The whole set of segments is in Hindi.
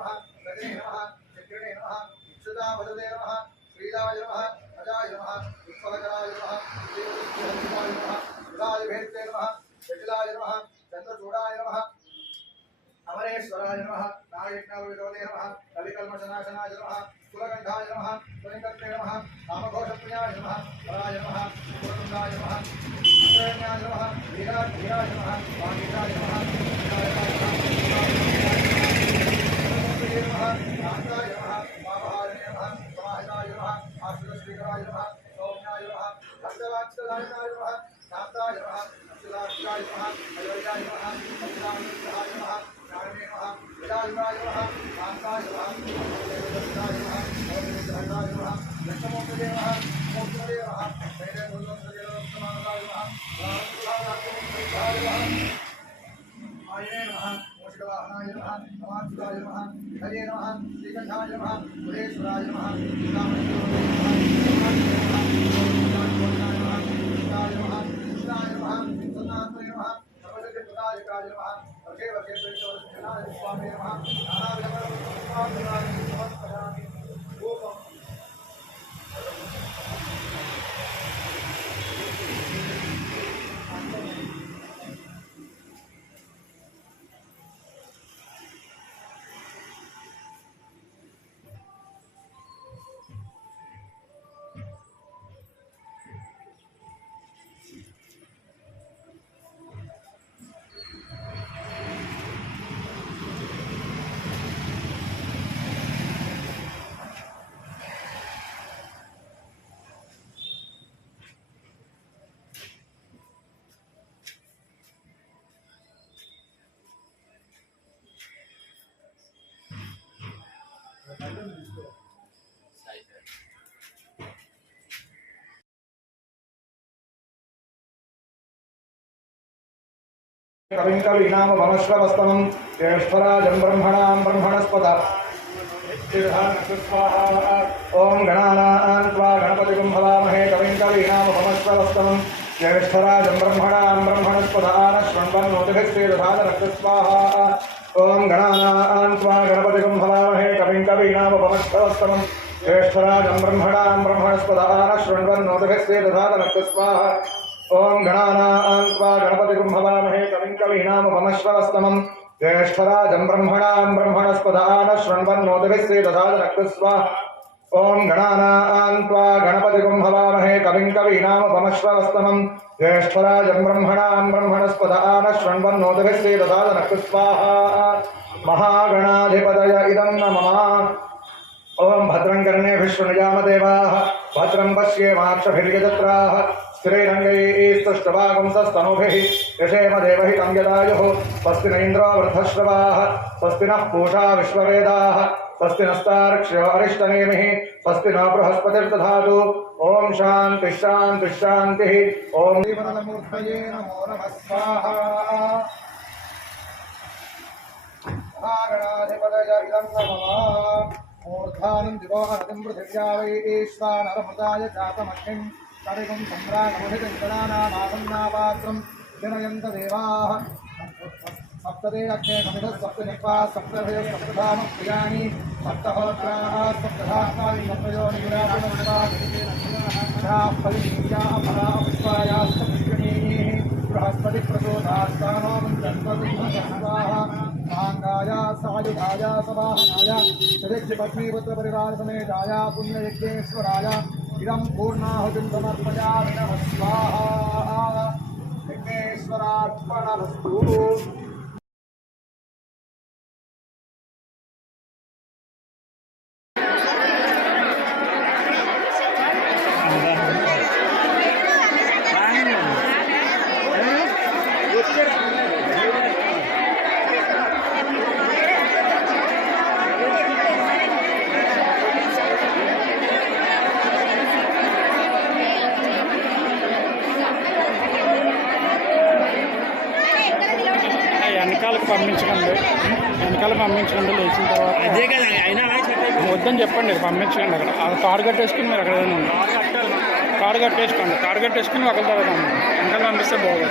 ప్రీతభయాయ నమః గజనే నమః చక్రిణే నమః ఇక్షుదావదతే విలాసాయ నమః కాంతాయ నమః कविङ्कवीनामवमश्रवस्तमं ज्येष्ठराजं ब्रह्मणां ब्रह्मणस्पत। ॐ गणानां त्वा गणपतिगुं भवामहे कविङ्कवीनामवमश्रवस्तमं ज्येष्ठराजं ब्रह्मणां ब्रह्मणस्पत आनश्वण्वन्नोतिभिस्त्रीरुधादरक्तस्वाहा ॐ गणानां त्वा गणपतिगुं भवामहे कविङ्कवीनामवमश्रवस्तमं ज्येष्ठराजं ब्रह्मणां ब्रह्मणस्पत ओम गणानां गणपति भवामहे कविं कविनामुपमश्वरस्तमं ज्येष्ठराजं ब्रह्मणां ब्रह्मणस्पदान शृण्वन्नोदिभिस्त्रीदशादनकृस्व ॐ ओम त्वा गणपति भवामहे कविं कवीनामुपमश्वरस्तमं ज्येष्ठराजं ब्रह्मणां ब्रह्मणस्पदान शृण्वन्नोदिभिस्त्रीदशादनकृस्वाहा महागणाधिपतय इदं न मम ओम भद्रं कर्णे विष्णुजामदेवाः भद्रं पश्ये माक्षभिर्यजत्राः। स्थिरैरङ्गैस्तष्टवागुंसस्तनूभिः यषेम देवहि तं स्वस्ति न इन्द्रावृद्धश्रवाः स्वस्ति पूषा स्वस्ति स्वस्ति न बृहस्पतिर्दधातु। ओं शान्तिः मूर्धानं पृथिव्या जातमग्निम्। कविगुं सम्रागमहितं गणानामासन्नापात्रं जनयन्त देवाः सप्तदे अग्ने समिधः सप्तनिक्वा सप्तभयो सप्तधाम प्रियाणि सप्तहोत्राः सप्तधात्मानि सायुधाय सवाहनाय सदस्य परिवार समेताय पुण्ययज्ञेश्वराय इदं पूर्णाहुतिं समर्पयामि नमः स्वाहा। यज्ञेश्वरार्पणमस्तु పంపించకండి. వెనకాల పంపించండి లేచిన తర్వాత. అదే కదా అయినా వద్దని చెప్పండి పంపించండి అక్కడ. కారు కట్టేసుకుని మీరు అక్కడ. కారు కట్టేసుకోండి కారు కట్టేసుకుని ఒకరి తర్వాత వెనకాల పంపిస్తే బాగోదు.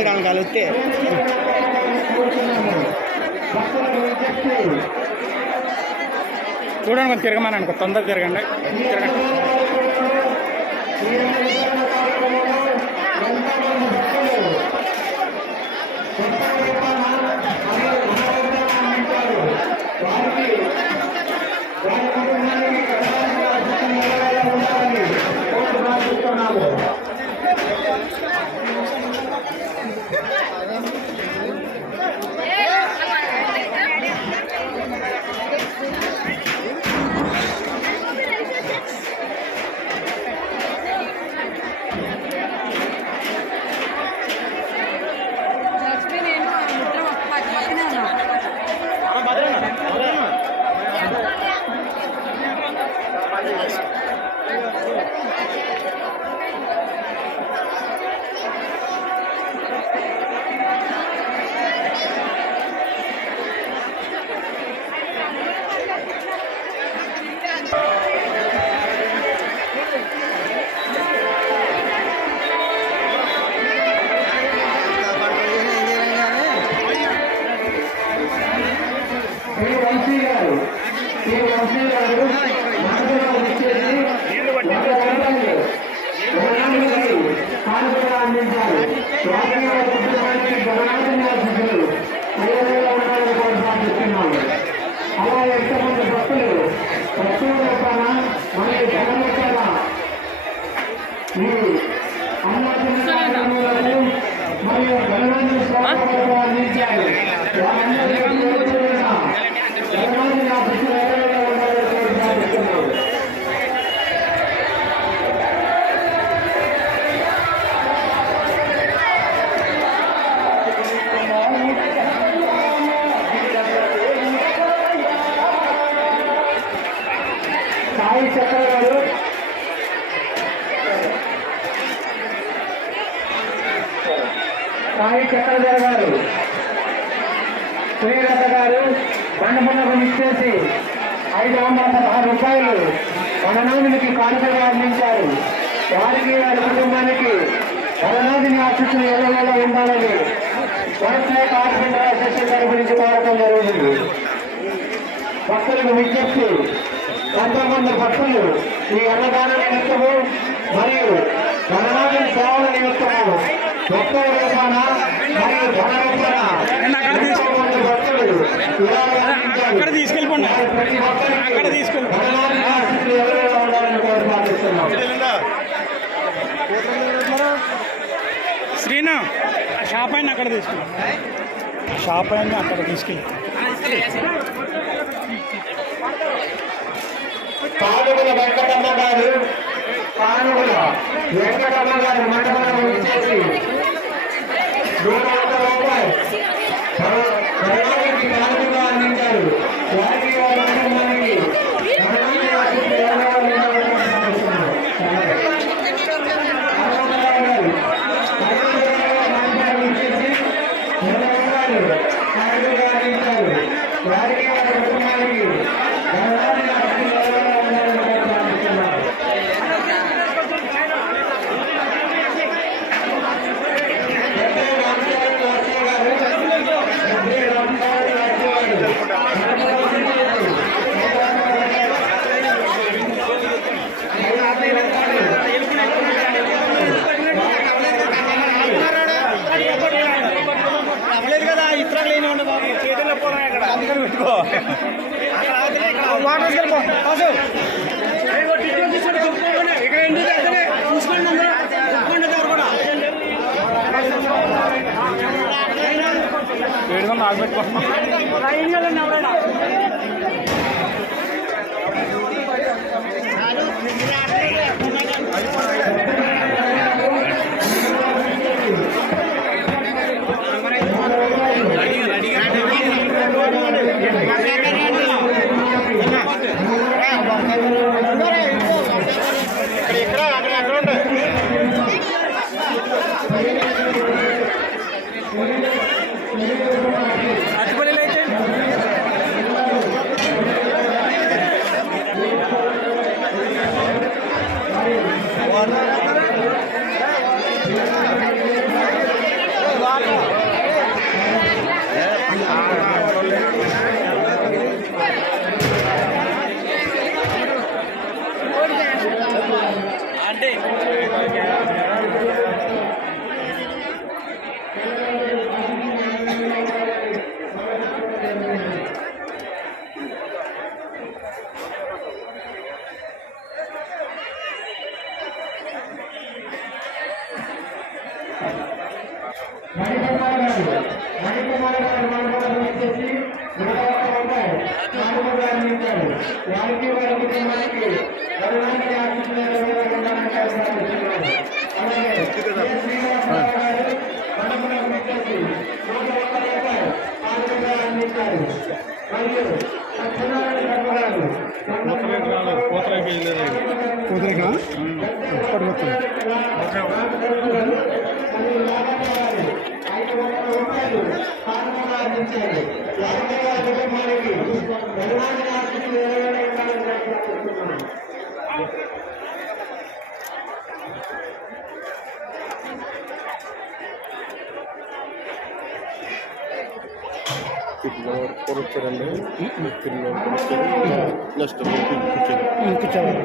వచ్చారు ఒకసారి మీరు వాళ్ళని కలిస్తే చూడండి కొంచెం తిరగమని అనుకో తొందరగా తిరగండి తిరగండి ప్రకటించారు సాయి చక్రధర్ గారు. శ్రీలత గారు బండపండకు ఇచ్చేసి ఐదు వందల పదహారు రూపాయలు వననాథునికి కానుకగా అందించారు. వారికి వారి కుటుంబానికి వననాథుని ఆశిస్తులు ఎల్లవేళ ఉండాలని వరసే కార్పెంటర్ అసోసియేషన్ తరపు నుంచి కోరటం జరుగుతుంది భక్తులకు విజ్ఞప్తి కొంతమంది భక్తులు ఈ అన్నదాన నిమిత్తము మరియు వననాథుని సేవల నిమిత్తము భక్తుల రూపాన అక్కడ తీసుకెళ్ళిపోండి. అక్కడ తీసుకెళ్ళిపోండి శ్రీనా ఆ షాప్ అయినా అక్కడ తీసుకెళ్ళి షాప్ అయినా అక్కడ తీసుకెళ్ళి. పానుగుల వెంకటమ్మ గారు పానుగుల వెంకటమ్మ గారు Hüseyin. కుదిరిగా ఇప్పటి వస్తుంది వచ్చారండి నెక్స్ట్ కూర్చొని ఇంకిచ్చేవారు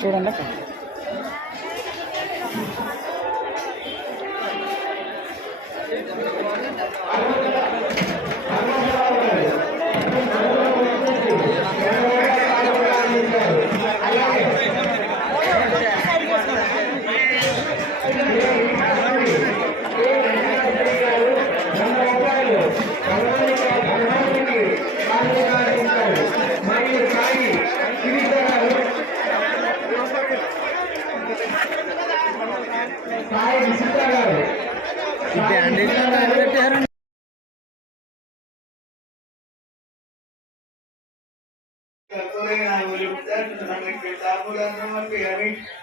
చూడండి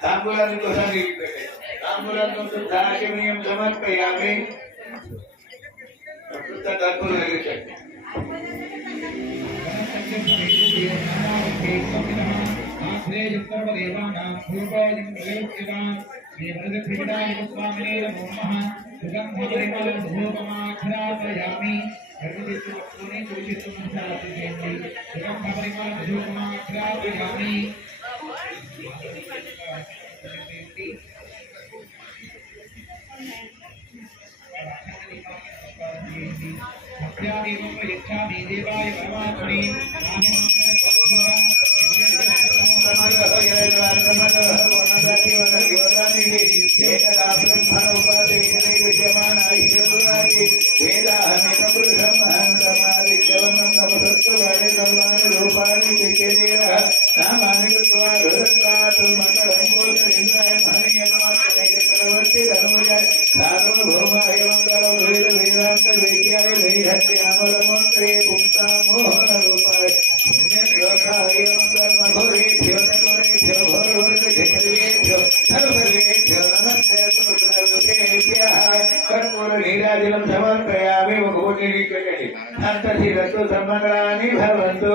తాంబూలాన్ని కోసం తాంబూలాన్ని శుద్ధాచమనీయం సమర్పయామి आश्रय सर्वदेवानां भूपायं प्रयोज्यतां श्रीवरदपीठायस्वामिने नमो नमः सुगन्धवरिमलं धूपमाखरापयामि सर्वदित्वपुणे कुरुचित्वमुद्धारति जयन्ति सुगन्धवरिमलं धूपमाखरापयामि भक्त्या देवं यच्छामि देवाय परमात्मने అంతశిరస్సు సమగ్రాన్ని భవంతు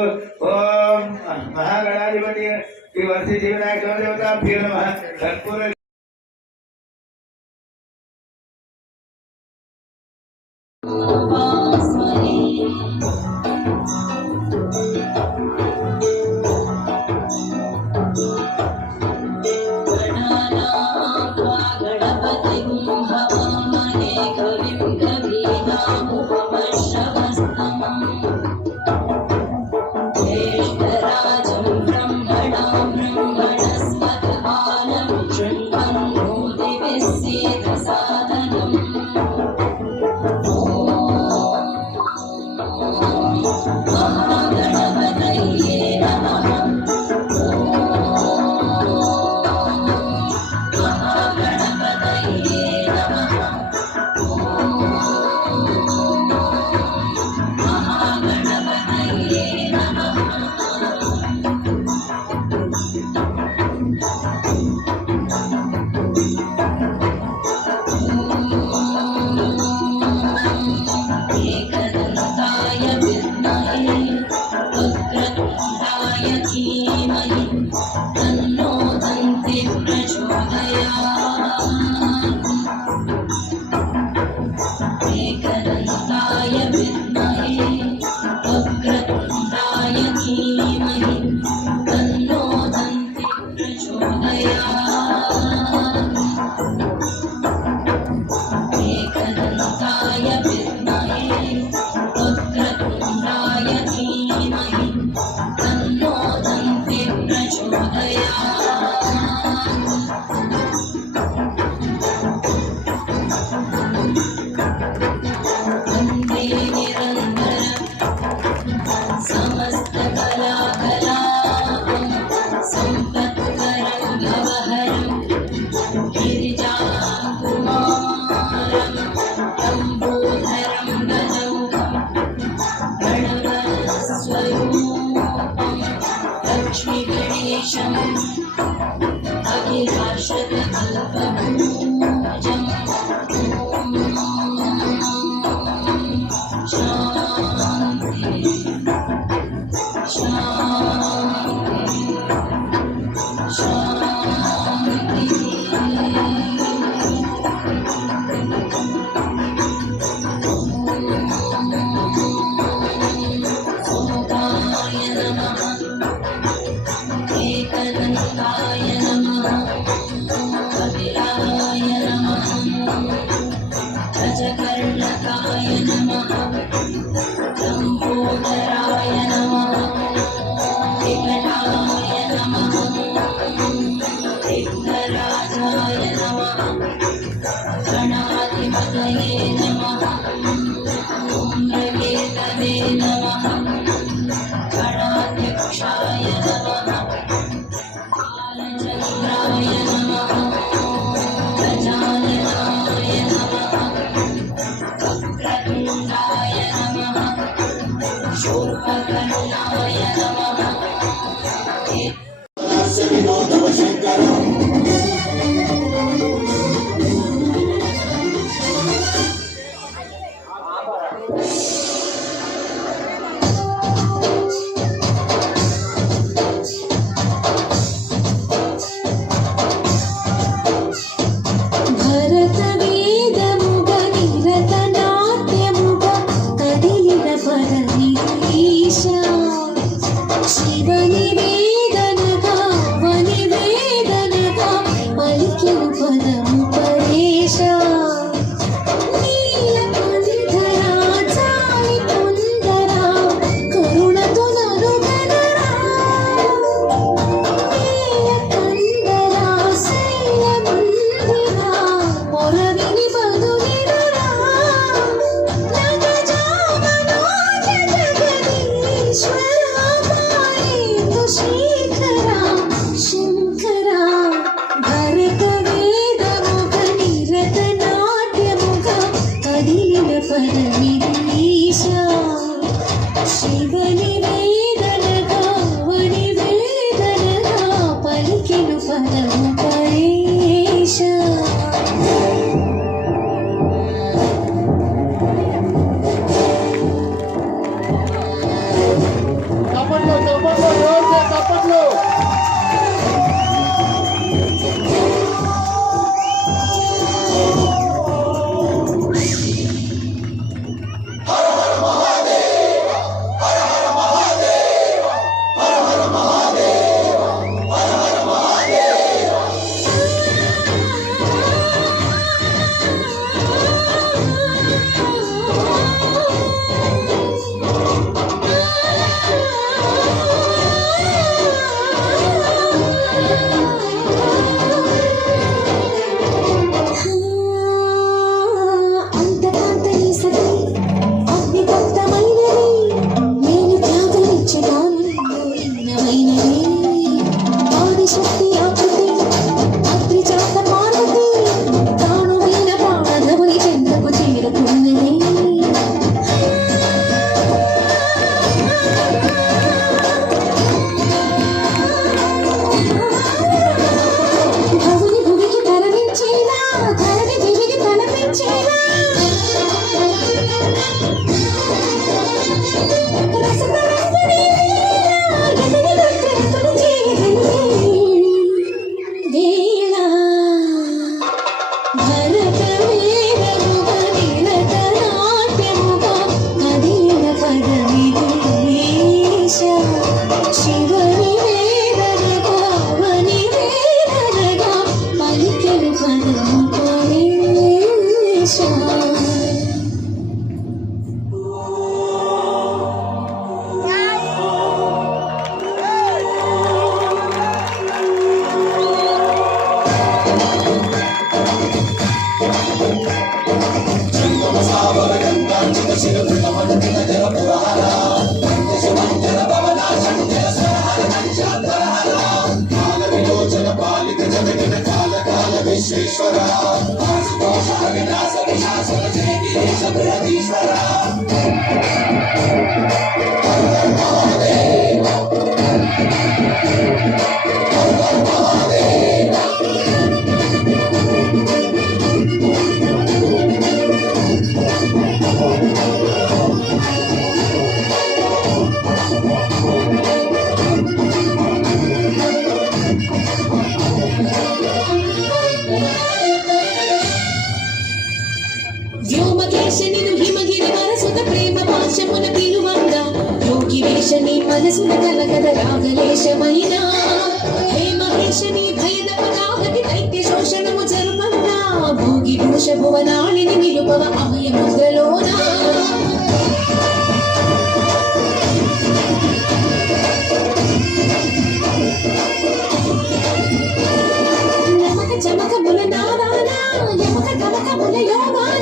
我的杨文